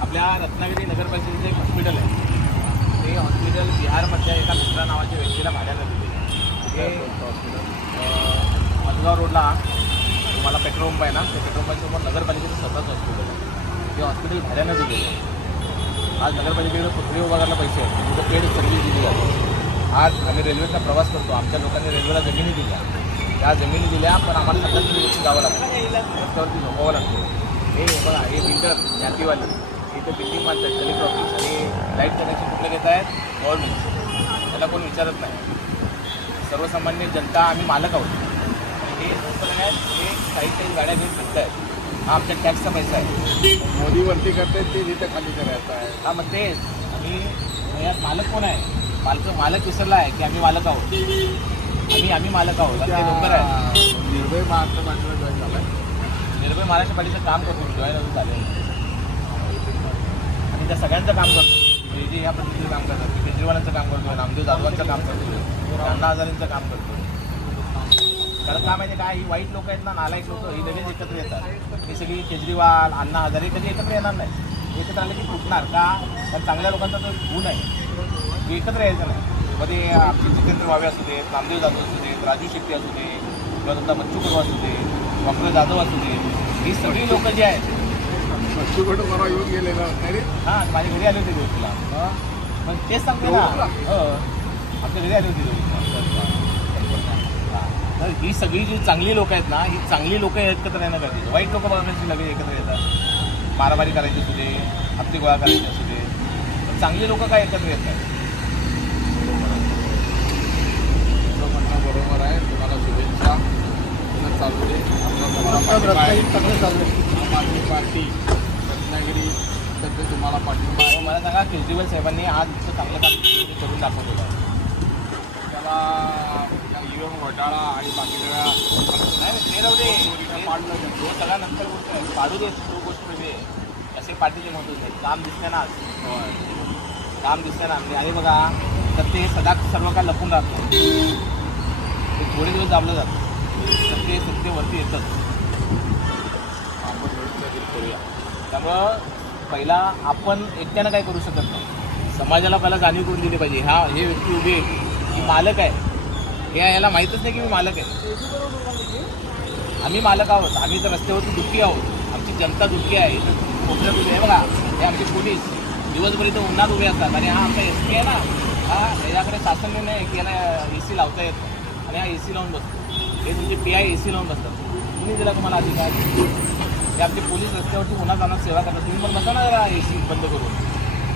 आपल्या रत्नागिरी नगरपंचायतीचं एक हॉस्पिटल आहे. ते हॉस्पिटल बिहारमधल्या एका मित्रा नावाच्या व्यक्तीला भाड्यानं दिले. ते अं, मधगाव रोडला तुम्हाला पेट्रोल पंप आहे ना त्या पेट्रोल पंपसमोर नगरपालिकेचं स्वतःच हॉस्पिटल आहे. ते हॉस्पिटल भाड्यानं दिलेलं आहे. आज नगरपालिकेकडे पृथ्वी विभागाला पैसे आहेत. तिथं पेड सर्व्हिस दिली जाते आज आम्ही रेल्वेचा प्रवास करतो. आमच्या लोकांनी रेल्वेला जमिनी दिल्या. त्या जमिनी दिल्या पण आम्हाला सगळ्यात जावं लागतं रस्त्यावरती झोपावं लागतं. हे बघा हे बिल्डर ज्ञातीवाले इथे बिल्डिंग बांधतात कलेक्टर ऑफिस आणि लाइट कनेक्शन कुठले घेत आहेत गव्हर्नमेंट त्याला कोण विचारत नाही. सर्वसामान्य जनता आम्ही मालक आहोत. आणि हे आहेत हे काही काही गाड्या घेऊन फिरत आहेत हा आमच्या टॅक्सचा पैसा आहे. मोदी वरती करतायत ते जिथे खाली करायचं आहे. हा मग तेच. आणि यात मालक कोण आहे? मालक मालक विसरला आहे की आम्ही मालक आहोत. आम्ही आम्ही मालक आहोत. ते डोंगर आहे निर्भय महाराष्ट्र झालाय. निर्भय महाराष्ट्र पार्टीचं काम करतो जॉईन झाले आणि त्या सगळ्यांचं काम करतो. जे जे या पद्धतीचं काम करतात मी केजरीवालांचं काम करतो नामदेव जाधवांचं काम करतो अण्णा हजारेंचं काम करतो. कारण काय माहिती काय ही वाईट लोक आहेत ना नालायक लोक ही लगेच एकत्र येतात. हे सगळी केजरीवाल अण्णा हजारे कधी एकत्र येणार नाही. एकत्र आले की फुटणार का? तर चांगल्या लोकांचा तो गुण आहे. एकत्र यायचं नाही. मग ते आमचे जितेंद्र वावे असू देत नामदेव जाधव असू देत राजू शेट्टी असू दे किंवा तुमचा बच्चू कडू असू दे डॉक्टर जाधव असू दे ही सगळी लोकं जी आहेत मला येऊन गेलेला नाही रे हां माझ्या घरी आले होते गोष्टीला पण तेच सांगते ना. हो. आमच्या घरी आले होते गोष्टीला तर ही सगळी जी चांगली लोक आहेत ना ही चांगली लोक एकत्र येणं गरजेचं वाईट लोक बघण्याची लगेच एकत्र येतात. मारामारी करायची असू दे हप्ते गोळा करायचे असू दे. पण चांगली लोक काय एकत्र येत नाही बरोबर आहे. तुम्हाला शुभेच्छा. चालू दे. आपला पाठिंबा आहे. आम आदमी पार्टी. रत्नागिरी सध्या तुम्हाला पाठिंबा आहे. हो, मला सांगा केजरीवाल साहेबांनी आज चांगलं काम करून दाखवलेलं आहे. त्याला ईव्हीएम घोटाळा आणि बाकी सगळ्या पाडलं ते. सगळ्या नंतर गोष्ट आहे. पाडू दे तो गोष्ट वेगळी आहे. असे पार्टीचे महत्त्व नाही काम दिसते ना आज. काम दिसते ना. म्हणजे आणि बघा तर ते सदा सर्व काय लपून राहतं. ते थोडे दिवस दाबलं जातं. तर ते सत्तेवरती येतं आपण करूया. त्यामुळं पहिला आपण एकट्यानं काय करू शकत नाही. समाजाला पहिला जाणीव करून दिली पाहिजे. हा हे व्यक्ती उभी आहे. की मालक आहे. हे याला माहीतच नाही की मी मालक आहे. आम्ही मालक आहोत. आम्ही तर रस्त्यावरती दुःखी आहोत. आमची जनता दुःखी आहे. इथं कोपऱ्यात उभी आहे. बघा हे आमचे पोलीस दिवसभर इथं उन्हात उभे असतात. आणि हा आमचा एस पी आहे ना हा याच्याकडे शासन निर्णय आहे की याला ए सी लावता येत नाही. आणि हा ए सी लावून बसतो. हे तुमचे पी आय ए सी लावून बसतात. तुम्ही दिला तुम्हाला अधिकार हे आमचे पोलीस रस्त्यावरती उन्हात जाणार सेवा करतात तुम्ही पण बसा ना जरा ए सी बंद करून.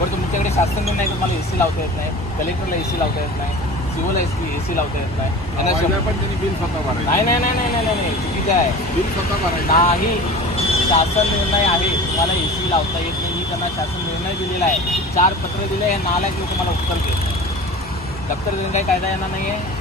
बरं तुमच्याकडे शासन निर्णय आहे की तुम्हाला ए सी लावता येत नाही. कलेक्टरला ए सी लावता येत नाही. Civil S P A C लावता येत नाही. पण त्यांनी बिल स्वतः भरायचं नाही नाही नाही नाही नाही नाही. नाही चुकीचं आहे? बिल स्वतः भरायचं नाही. शासन निर्णय आहे. तुम्हाला ए सी लावता येत नाही. ही त्यांना शासन निर्णय दिलेला आहे. चार पत्र दिले हे नालायक लोक मला उत्तर देत नाही दप्तर देणं काही कायदा येणार नाही आहे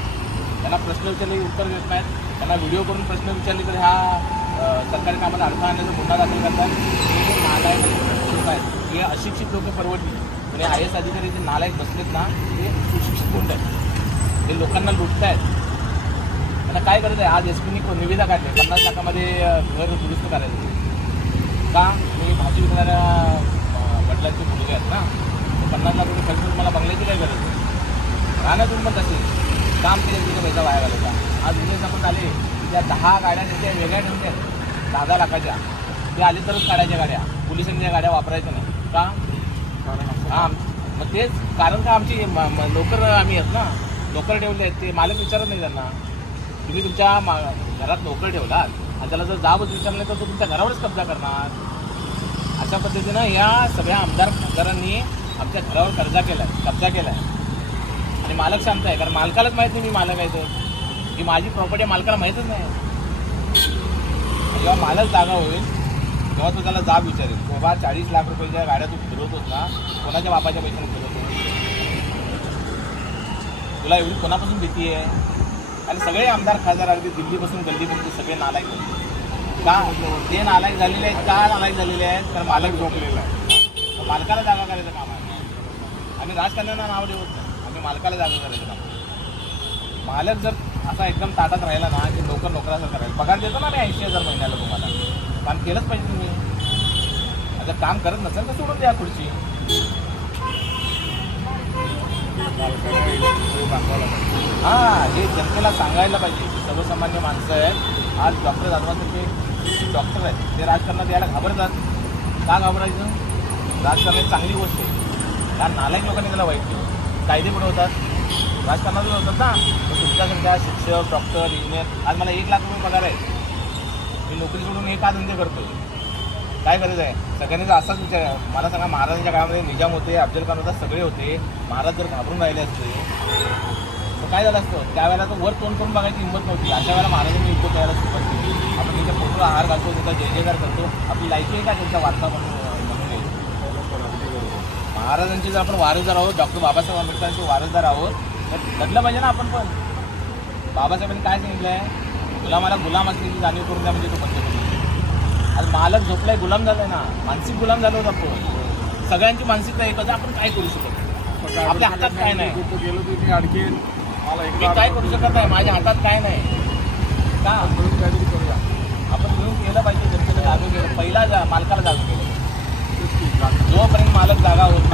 त्यांना प्रश्न विचारले की उत्तर देत नाहीत. त्यांना व्हिडिओ करून प्रश्न विचारले तर अं, सरकारी कामाला अडथळा आणण्याचा गुन्हा दाखल करतात. हे जे नालायक लोक आहेत हे अशिक्षित लोक परवडली आणि आय एस अधिकारी जे नालायक बसलेत ना ते सुशिक्षित गुंड आहेत. ते लोकांना लुटत आहेत आता काय करत आहे? आज एस पीनी निविदा काढली पन्नास लाखामध्ये घर दुरुस्त करायचं का? मी भाजी विकणाऱ्या वडिलांचे मुलगे आहेत ना. तर पन्नास लाख रुपये खर्च मला बंगल्याची काय गरज आहे? राहणार पण तसे. काम केले तुझं पैसा वाया घालायचा आज उद्या आपण आले. त्या दहा गाड्या त्या वेगळ्या ठेवतात दहा दहा लाखाच्या. त्या आली तरच काढायच्या गाड्या. पोलिसांनी त्या गाड्या वापरायच्या नाही. का? हां. मग तेच कारण का आमची म- म- नोकर आम्ही आहेत ना. नोकर ठेवले आहेत. ते मालक विचारत नाही त्यांना. तुम्ही तुमच्या मा घरात नोकर ठेवलात. आणि त्याला जर जाबच विचारलं नाही तर तो तुमच्या घरावरच कब्जा करणार. अशा पद्धतीनं या सगळ्या आमदार खासदारांनी आमच्या घरावर कर्जा केला आहे कब्जा केला आहे आणि मालक शांत आहे. कारण मालकालाच माहीत नाही मी मालक आहे तर ही माझी प्रॉपर्टी मालकाला माहीतच नाही. जेव्हा मालक जागा होईल तेव्हा तो त्याला जाब विचारेल. बाबा चाळीस लाख रुपयाच्या गाड्या तू फिरवतोस ना कोणाच्या बापाच्या पैशाने फिरवतो तुला एवढी कोणापासून भीती आहे? आणि सगळे आमदार खासदार अगदी दिल्लीपासून गल्लीपर्यंत सगळे नालायक आहेत. का? ते नालायक झालेले आहेत का नालायक झालेले आहेत? तर मालक झोपलेला आहे. मालकाला जागा करायचं काम आहे. आम्ही राजकारण्यांना नाव ठेवत नाही. आम्ही मालकाला जागा करायचं काम. मालक जर असा एकदम ताटात राहिला ना की नोकर नोकराचं करायला पगार देतो ना मी ऐंशी हजार महिन्याला तुम्हाला. काम केलंच पाहिजे तुम्ही. आता काम करत नसेल तर सोडून द्या खुर्ची हां हे जनतेला सांगायला पाहिजे. की सर्वसामान्य माणसं आहेत. आज डॉक्टर जाधवासारखे डॉक्टर आहेत. ते राजकारणात यायला घाबरतात. का घाबरायचं? राजकारण चांगली गोष्ट आहे. कारण नालायक लोकांनी त्याला वाईट केलं. कायदे बनवतात राजकारणातच होतात ना तर तुमच्यासारख्या शिक्षक डॉक्टर इंजिनियर आज मला एक लाख रुपये पगार आहे. मी नोकरी सोडून हे का धंदे करतो काय गरज आहे? सगळ्यांनी जर असाच विचार मला सांगा महाराजांच्या काळामध्ये निजाम होते अफजल खान होता सगळे होते. महाराज जर घाबरून राहिले असते तर काय झालं असतं? त्यावेळेला तर वर तोंड करून बघायची हिंमत नव्हती. अशा वेळेला महाराजांनी युद्ध करायला सुरुवात केली. आपण त्यांच्या फोटोला आहार घालतो त्यांचा जय जयकार करतो. आपली लायकी आहे का त्यांच्या वार्ता म्हणून? म्हणून महाराजांचे जर आपण वारसदार आहोत डॉक्टर बाबासाहेब आंबेडकरांचे वारसदार आहोत घडलं पाहिजे ना आपण पण. बाबासाहेबांनी काय सांगितलं आहे तुला मला गुलाम असण्याची जाणीव करून द्या म्हणजे तो पंतप्रधान आज मालक झोपलाय गुलाम झालाय ना. मानसिक गुलाम झालो आपण. सगळ्यांची मानसिकता एकच आपण काय करू शकतो आपल्या हातात काय नाही गेलो आणखी मी काय करू शकत नाही माझ्या हातात काय नाही. का? काहीतरी करूया. आपण मिळून केलं पाहिजे जनतेला जागून केलं पहिला जा मालकाला जागा केलं जोपर्यंत मालक जागा होत